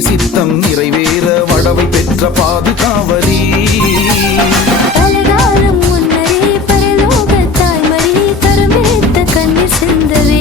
சித்தம் நிறைவேற வடவை பெற்ற பாதுகாவலி பரலோக தாய்மடி கரமேத்த கண்ணீர் சிந்தவே.